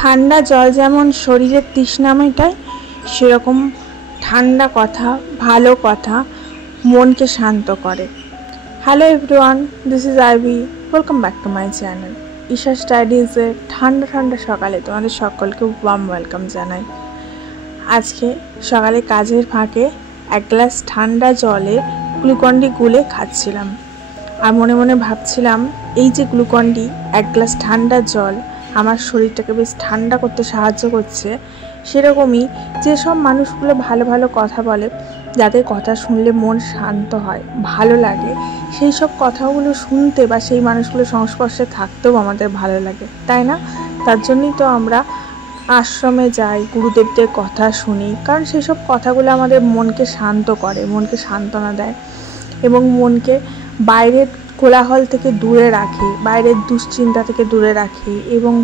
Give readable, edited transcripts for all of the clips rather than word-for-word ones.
ঠান্ডা জল যেমন শরীরের তৃষ্ণা মেটায়, সেরকম ঠান্ডা কথা, ভালো কথা মনকে শান্ত করে। Hello everyone, this is Ivy. Welcome back to my channel Isha স্টাডিজে। ঠান্ডা ঠান্ডা সকালে তোমাদের সকলকে ওয়ার্ম ওয়েলকাম জানাই। আজকে সকালে কাজের ফাঁকে এক গ্লাস ঠান্ডা জলে গ্লুকন-ডি গুলে খাচ্ছিলাম, আর মনে মনে ভাবছিলাম এই যে গ্লুকন-ডি, এক গ্লাস ঠান্ডা জল আমার শরীরটাকে বেশ ঠান্ডা করতে সাহায্য করছে। সেরকমই যেসব মানুষগুলো ভালো ভালো কথা বলে, যাদের কথা শুনলে মন শান্ত হয়, ভালো লাগে, সেই সব কথাগুলো শুনতে বা সেই মানুষগুলোর সংস্পর্শে থাকতেও আমাদের ভালো লাগে, তাই না? তার জন্যই তো আমরা আশ্রমে যাই, গুরুদেবদের কথা শুনি, কারণ সেই সব কথাগুলো আমাদের মনকে শান্ত করে, মনকে সান্ত্বনা দেয় এবং মনকে বাইরের কোলাহল থেকে দূরে রাখে, বাইরের দুশ্চিন্তা থেকে দূরে রাখে এবং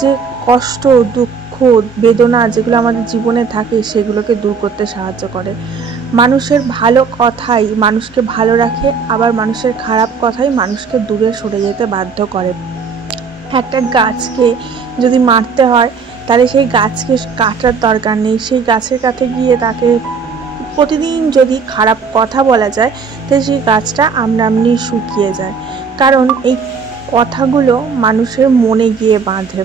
যে কষ্ট, দুঃখ, বেদনা যেগুলো আমাদের জীবনে থাকে সেগুলোকে দূর করতে সাহায্য করে। মানুষের ভালো কথাই মানুষকে ভালো রাখে, আবার মানুষের খারাপ কথাই মানুষকে দূরে সরে যেতে বাধ্য করে। একটা গাছকে যদি মারতে হয় তাহলে সেই গাছকে কাটার দরকার নেই, সেই গাছের কাছে গিয়ে তাকে প্রতিদিন যদি খারাপ কথা বলা যায় তাহলে সেই গাছটা আমনি শুকিয়ে যায়, কারণ এই কথাগুলো মানুষের মনে গিয়ে বাঁধে।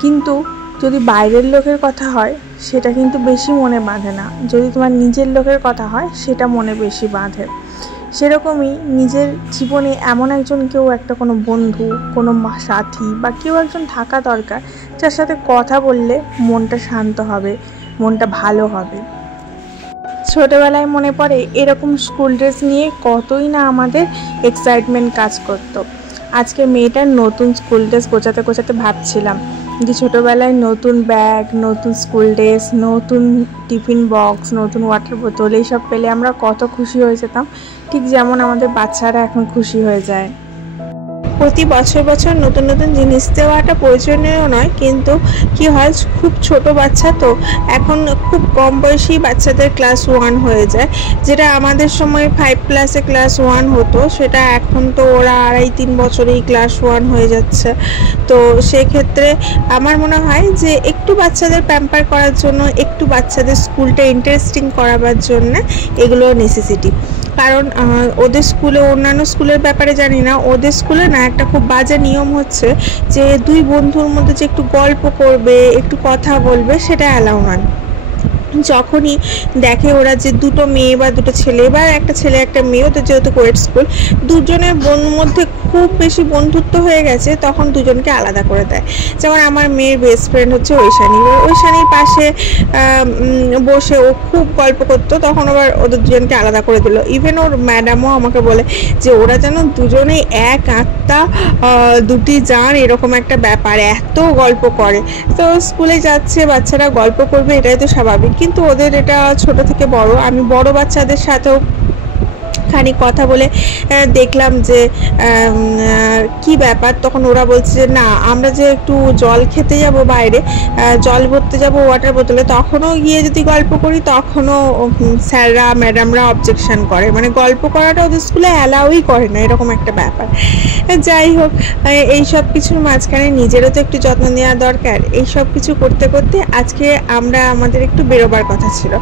কিন্তু যদি বাইরের লোকের কথা হয় সেটা কিন্তু বেশি মনে বাঁধে না, যদি তোমার নিজের লোকের কথা হয় সেটা মনে বেশি বাঁধে। সেরকমই নিজের জীবনে এমন একজন কেউ, একটা কোনো বন্ধু, কোনো সাথী বা কেউ একজন থাকা দরকার, যার সাথে কথা বললে মনটা শান্ত হবে, মনটা ভালো হবে। ছোটোবেলায় মনে পড়ে এরকম স্কুল ড্রেস নিয়ে কতই না আমাদের এক্সাইটমেন্ট কাজ করত। আজকে মেয়েটার নতুন স্কুল ড্রেস গোছাতে গোছাতে ভাবছিলাম যে ছোটোবেলায় নতুন ব্যাগ, নতুন স্কুল ড্রেস, নতুন টিফিন বক্স, নতুন ওয়াটার বোতল এইসব পেলে আমরা কত খুশি হয়ে যেতাম, ঠিক যেমন আমাদের বাচ্চারা এখন খুশি হয়ে যায়। প্রতি বছর বছর নতুন নতুন জিনিস দেওয়াটা প্রয়োজনীয় নয়, কিন্তু কি হয়, খুব ছোট বাচ্চা তো এখন খুব কম বয়সী বাচ্চাদের ক্লাস 1 হয়ে যায়, যেটা আমাদের সময় 5 ক্লাসে ক্লাস 1 হতো, সেটা এখন তো ওরা 2.5-3 বছরেই ক্লাস 1 হয়ে যাচ্ছে। তো সেক্ষেত্রে আমার মনে হয় যে একটু বাচ্চাদের প্যাম্পার করার জন্য, একটু বাচ্চাদের স্কুলটা ইন্টারেস্টিং করাবার জন্য এগুলো নেসেসিটি। কারণ ওদের স্কুলে, অন্যান্য স্কুলের ব্যাপারে জানি না, ওদের স্কুলে না একটা খুব বাজে নিয়ম হচ্ছে যে দুই বন্ধুর মধ্যে যে একটু গল্প করবে, একটু কথা বলবে, সেটা অ্যালাউ নয়। যখনই দেখে ওরা যে দুটো মেয়ে বা দুটো ছেলে বা একটা ছেলে একটা মেয়ে, ওদের যেহেতু কোয়েট স্কুল, দুজনের মধ্যে খুব বেশি বন্ধুত্ব হয়ে গেছে, তখন দুজনকে আলাদা করে দেয়। যেমন আমার মেয়ের বেস্ট ফ্রেন্ড হচ্ছে ঐশানীর পাশে বসে ও খুব গল্প করতো, তখন আবার ওদের দুজনকে আলাদা করে দিল। ইভেন ওর ম্যাডামও আমাকে বলে যে ওরা যেন দুজনে এক আত্মা, দুটি জান, এরকম একটা ব্যাপার, এত গল্প করে। তো স্কুলে যাচ্ছে, বাচ্চারা গল্প করবে, এটাই তো স্বাভাবিক, কিন্তু ওদের এটা ছোট থেকে বড়। আমি বড় বাচ্চাদের সাথেও খানিক কথা বলে দেখলাম যে কি ব্যাপার, তখন ওরা বলছে যে না, আমরা যে একটু জল খেতে যাব বাইরে, জল ভরতে যাব ওয়াটার বোতলে, তখনও গিয়ে যদি গল্প করি তখনও স্যাররা ম্যাডামরা অবজেকশন করে, মানে গল্প করাটা ওদের স্কুলে অ্যালাউই করে না, এরকম একটা ব্যাপার। যাই হোক, এই সব কিছুর মাঝখানে নিজেরও তো একটু যত্ন নেওয়া দরকার। এই সব কিছু করতে করতে আজকে আমাদের একটু বেরোবার কথা ছিল,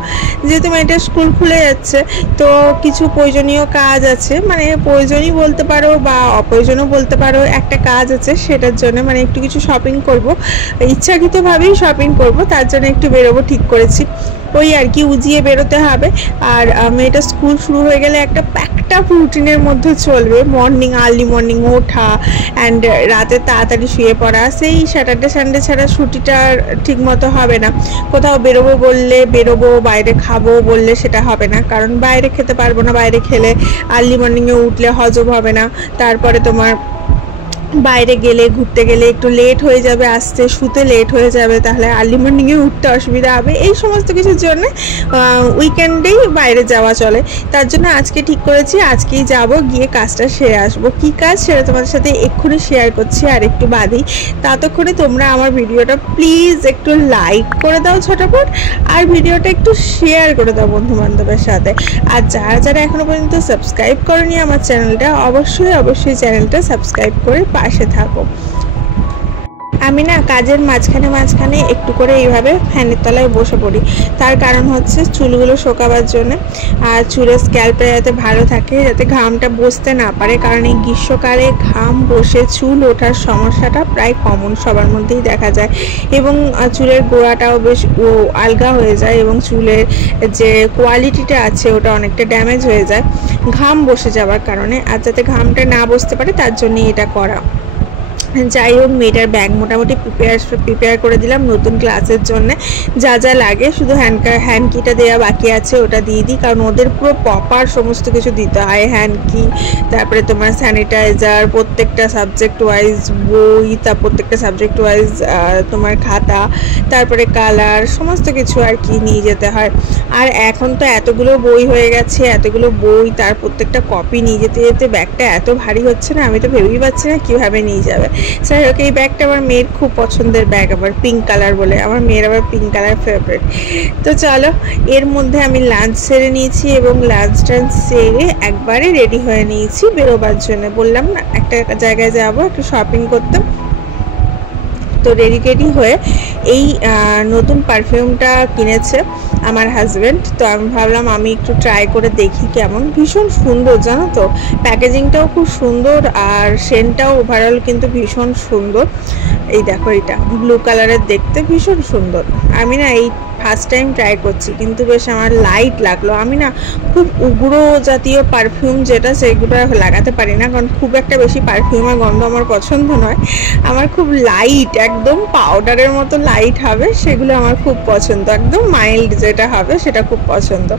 যেহেতু মেয়েটার স্কুল খুলে যাচ্ছে, তো কিছু প্রয়োজনীয় কাজ আছে, মানে প্রয়োজনই বলতে পারো বা অপ্রয়োজনও বলতে পারো, একটা কাজ আছে, সেটার জন্য মানে একটু কিছু শপিং করব, ইচ্ছাকৃতভাবেই শপিং করব, তার জন্য একটু বেরোবো ঠিক করেছি। ওই আর কি, উজিয়ে বেরোতে হবে। আর মেয়েটা স্কুল শুরু হয়ে গেলে একটা প্যাকটা রুটিনের মধ্যে চলবে, আর্লি মর্নিং ওঠা অ্যান্ড রাতে তাড়াতাড়ি শুয়ে পড়া। সেই স্যাটারডে সানডে ছাড়া ছুটিটা ঠিক মতো হবে না। কোথাও বেরোবো বললে বেরোবো, বাইরে খাবো বললে সেটা হবে না, কারণ বাইরে খেতে পারবো না, বাইরে খেলে আর্লি মর্নিংয়ে উঠলে হজম হবে না, তারপরে তোমার বাইরে গেলে, ঘুরতে গেলে একটু লেট হয়ে যাবে, আসতে শুতে লেট হয়ে যাবে, তাহলে আর্লি মর্নিংয়ে উঠতে অসুবিধা হবে। এই সমস্ত কিছুর জন্য উইকেন্ডেই বাইরে যাওয়া চলে। তার জন্য আজকে ঠিক করেছি আজকেই যাব, গিয়ে কাজটা সেরে আসবো। কী কাজ সেটা তোমাদের সাথে এক্ষুনি শেয়ার করছি আর একটু বাদেই। ততক্ষণে তোমরা আমার ভিডিওটা প্লিজ একটু লাইক করে দাও ঝটাপট, আর ভিডিওটা একটু শেয়ার করে দাও বন্ধুবান্ধবের সাথে। আর যারা যারা এখনও পর্যন্ত সাবস্ক্রাইব করনি আমার চ্যানেলটা, অবশ্যই চ্যানেলটা সাবস্ক্রাইব করে পাশে থাকো। আমি না কাজের মাঝখানে একটু করে এইভাবে ফ্যানের তলায় বসে পড়ি। তার কারণ হচ্ছে চুলগুলো শোকাবার জন্য, আর চুলের স্ক্যাল্পটা যাতে ভালো থাকে, যাতে ঘামটা বসতে না পারে। কারণ এই গ্রীষ্মকালে ঘাম বসে চুল ওঠার সমস্যাটা প্রায় কমন সবার মধ্যেই দেখা যায়, এবং চুলের গোড়াটাও বেশ আলগা হয়ে যায়, এবং চুলের যে কোয়ালিটিটা আছে ওটা অনেকটা ড্যামেজ হয়ে যায় ঘাম বসে যাওয়ার কারণে। আর যাতে ঘামটা না বসতে পারে তার জন্যই এটা করা। যাই হোক, মেয়েটার ব্যাগ মোটামুটি প্রিপেয়ার করে দিলাম নতুন ক্লাসের জন্য। যা যা লাগে শুধু হ্যান্ড কিটা দেওয়া বাকি আছে, ওটা দিয়ে দিই, কারণ ওদের পুরো প্রপার সমস্ত কিছু দিতে হয়। হ্যান্ড কি, তারপরে তোমার স্যানিটাইজার, প্রত্যেকটা সাবজেক্ট ওয়াইজ বই, প্রত্যেকটা সাবজেক্ট ওয়াইজ তোমার খাতা, তারপরে কালার, সমস্ত কিছু আর কি নিয়ে যেতে হয়। আর এখন তো এতগুলো বই হয়ে গেছে, এতগুলো বই, তার প্রত্যেকটা কপি নিয়ে যেতে যেতে ব্যাগটা এত ভারী হচ্ছে না, আমি তো ভেবেই পাচ্ছি না কীভাবে নিয়ে যাবে। যাই হোক, এই ব্যাগটা আমার মেয়ের খুব পছন্দের ব্যাগ, আবার পিঙ্ক কালার বলে, আমার মেয়ের আবার পিঙ্ক কালার ফেভারিট। তো চলো, এর মধ্যে আমি লাঞ্চ সেরে নিয়েছি, এবং লাঞ্চ টাঞ্চ সেরে একবারে রেডি হয়ে নিয়েছি বেরোবার জন্য। বললাম না একটা জায়গায় যাবো একটু শপিং করতে। তো রেডি হয়ে এই নতুন পারফিউমটা কিনেছে আমার হাজব্যান্ড, তো আমি ভাবলাম আমি একটু ট্রাই করে দেখি কেমন। ভীষণ সুন্দর জানো তো, প্যাকেজিংটাও খুব সুন্দর, আর সেন্টটাও ওভারঅল কিন্তু ভীষণ সুন্দর। এই দেখো, এটা ব্লু কালারের, দেখতে ভীষণ সুন্দর। আমি না এই ফার্স্ট টাইম ট্রাই করছি, কিন্তু বেশ আমার লাইট লাগলো। আমি না খুব উগ্র জাতীয় পারফিউম যেটা, সেগুলো লাগাতে পারি না, কারণ খুব একটা বেশি পারফিউমের গন্ধ আমার পছন্দ নয়। আমার খুব লাইট, একদম পাউডারের মতো লাইট হবে, সেগুলো আমার খুব পছন্দ। একদম মাইল্ড যেটা হবে সেটা খুব পছন্দ।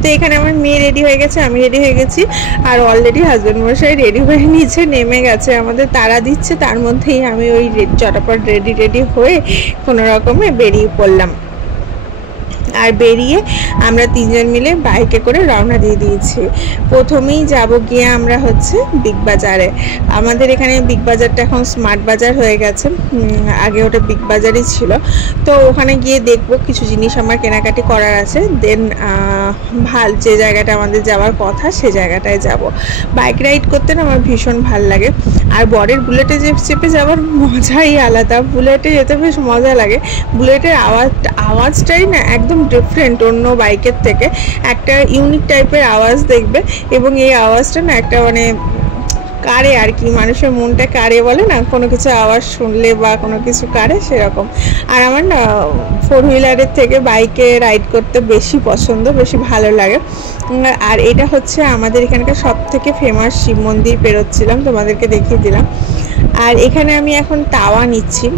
তো এখানে আমার মেয়ে রেডি হয়ে গেছে, আমি রেডি হয়ে গেছি, আর অলরেডি হাজব্যান্ড মশাই রেডি হয়ে নিচে নেমে গেছে, আমাদের তাড়া দিচ্ছে। তার মধ্যেই আমি ওই চটাপট রেডি হয়ে কোনো রকমে বেরিয়ে পড়লাম। আর বেরিয়ে আমরা তিনজন মিলে বাইকে করে রওনা দিয়ে দিয়েছি। প্রথমেই যাব গিয়ে আমরা হচ্ছে বিগ বাজারে। আমাদের এখানে বিগ বাজারটা এখন স্মার্ট বাজার হয়ে গেছে, আগে ওটা বিগ বাজারই ছিল। তো ওখানে গিয়ে দেখবো, কিছু জিনিস আমার কেনাকাটি করার আছে, দেন যে জায়গাটা আমাদের যাওয়ার কথা সে জায়গাটায় যাব। বাইক রাইড করতে না আমার ভীষণ ভাল লাগে, আর বরের বুলেটে চেপে যাওয়ার মজাই আলাদা। বুলেটে যেতে বেশ মজা লাগে, বুলেটের আওয়াজটাই না একদম ডিফারেন্ট অন্য বাইকের থেকে, একটা ইউনিক টাইপের আওয়াজ দেখবে, এবং এই আওয়াজটা না একটা মানে কারে আর কি, মানুষের মনটা কারে বলে না, কোনো কিছু আওয়াজ শুনলে বা কোনো কিছু কারে, সেরকম। আর আমার না ফোর হুইলারের থেকে বাইকে রাইড করতে বেশি পছন্দ, বেশি ভালো লাগে। আর এটা হচ্ছে আমাদের এখানকার সব থেকে ফেমাস শিব মন্দির পেরোচ্ছিলাম, তোমাদেরকে দেখিয়ে দিলাম। আর এখানে আমি এখন তাওয়া নিচ্ছি।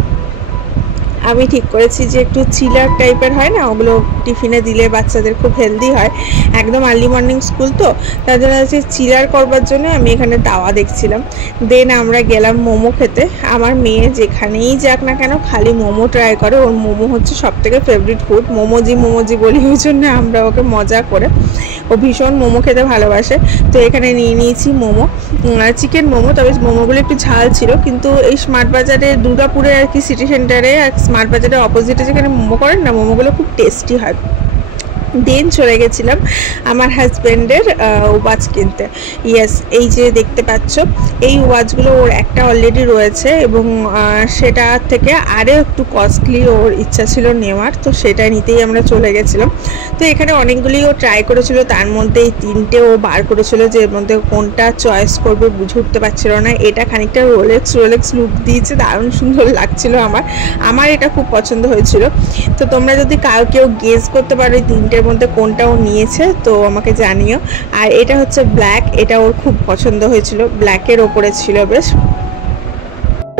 আমি ঠিক করেছি যে একটু চিলার টাইপের হয় না, ওগুলো টিফিনে দিলে বাচ্চাদের খুব হেলদি হয়, একদম আর্লি মর্নিং স্কুল তো, তার জন্য হচ্ছে চিলার করবার জন্য আমি এখানে তাওয়া দেখছিলাম। দেন আমরা গেলাম মোমো খেতে। আমার মেয়ে যেখানেই যাক না কেন খালি মোমো ট্রাই করে, ওর মোমো হচ্ছে সব থেকে ফেভারিট ফুড। মোমোজি বলি, ওই জন্য আমরা ওকে মজা করে, ও ভীষণ মোমো খেতে ভালোবাসে। তো এখানে নিয়ে নিয়েছি মোমো, চিকেন মোমো, তবে মোমোগুলো একটু ঝাল ছিল। কিন্তু এই স্মার্ট বাজারে, দুর্গাপুরে আর কি সিটি সেন্টারে আর স্মার্ট বাজারের অপোজিটে যেখানে মোমো করেন না, মোমোগুলো খুব টেস্টি হয়। দেন চলে গেছিলাম আমার হাজব্যান্ডের ওয়াচ কিনতে। ইয়েস, এই যে দেখতে পাচ্ছ এই ওয়াচগুলো ওর একটা অলরেডি রয়েছে, এবং সেটা থেকে আরও একটু কস্টলি ওর ইচ্ছা ছিল নেওয়ার, তো সেটা নিতেই আমরা চলে গেছিলাম। তো এখানে অনেকগুলি ও ট্রাই করেছিল, তার মধ্যে এই তিনটে ও বার করেছিল যে এর মধ্যে কোনটা চয়েস করবে বুঝে উঠতে পারছিল না। এটা খানিকটা রোলেক্স লুক দিয়েছে, দারুণ সুন্দর লাগছিল আমার এটা খুব পছন্দ হয়েছিল। তো তোমরা যদি কেউ গেস করতে পারো এই তিনটের মধ্যে কোনটা ও নিয়েছে তো আমাকে জানিও। আর এটা হচ্ছে ব্ল্যাক, এটা ওর খুব পছন্দ হয়েছিল, ব্ল্যাকের ওপরে ছিল বেশ।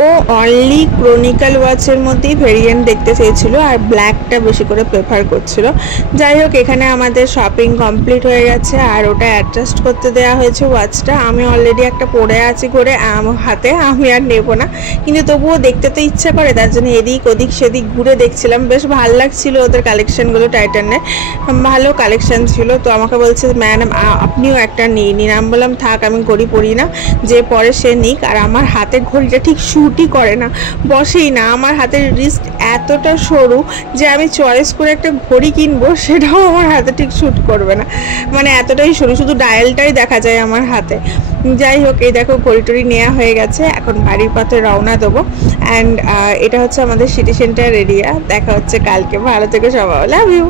ও অনলি ক্রনিক্যাল ওয়াচের মধ্যেই ভেরিয়েন্ট দেখতে চেয়েছিল, আর ব্ল্যাকটা বেশি করে প্রেফার করছিল। যাই হোক, এখানে আমাদের শপিং কমপ্লিট হয়ে গেছে, আর ওটা অ্যাডজাস্ট করতে দেওয়া হয়েছে ওয়াচটা। আমি অলরেডি একটা পরে আছি করে হাতে, আমি আর নেব না, কিন্তু তবুও দেখতে তো ইচ্ছা করে, তার জন্য এদিক ওদিক সেদিক ঘুরে দেখছিলাম। বেশ ভালো লাগছিল ওদের কালেকশানগুলো, টাইটানের ভালো কালেকশান ছিল। তো আমাকে বলছে ম্যাডাম আপনিও একটা নিয়ে নিন। আমি বললাম থাক, আমি ঘড়ি পরি না, যে পরে সে নিক। আর আমার হাতে ঘড়িটা ঠিক শুটই করে না, বসেই না। আমার হাতের রিস্ট এতটা সরু যে আমি চয়েস করে একটা ঘড়ি কিনবো সেটাও আমার হাতে ঠিক শুট করবে না, মানে এতটাই সরু, শুধু ডায়ালটাই দেখা যায় আমার হাতে। যাই হোক, এই দেখো ঘড়ি টড়ি নেওয়া হয়ে গেছে, এখন বাড়ির পথে রওনা দেবো। অ্যান্ড এটা হচ্ছে আমাদের সিটি সেন্টার এরিয়া। দেখা হচ্ছে কালকে। ভালো থেকো সবাই, লাভ ইউ।